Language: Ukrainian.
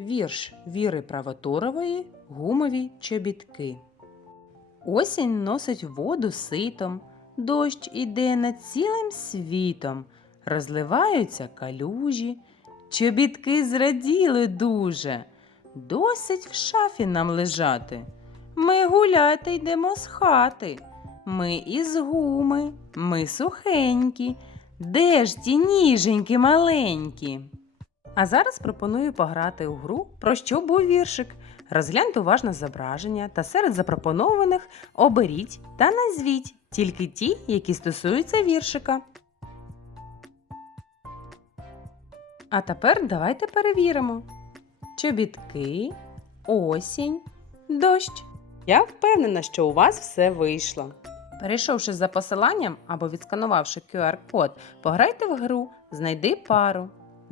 Вірш Віри Правотурової Гумові чобітки. Осінь носить воду ситом, дощ іде над цілим світом, розливаються калюжі, чобітки зраділи дуже. Досить в шафі нам лежати. Ми гуляти йдемо з хати. Ми із гуми, ми сухенькі. Де ж ті ніженькі маленькі? А зараз пропоную пограти у гру про що був віршик. Розгляньте уважно зображення та серед запропонованих оберіть та назвіть тільки ті, які стосуються віршика. А тепер давайте перевіримо. Чобітки, осінь, дощ. Я впевнена, що у вас все вийшло. Перейшовши за посиланням або відсканувавши QR-код, пограйте в гру, знайди пару.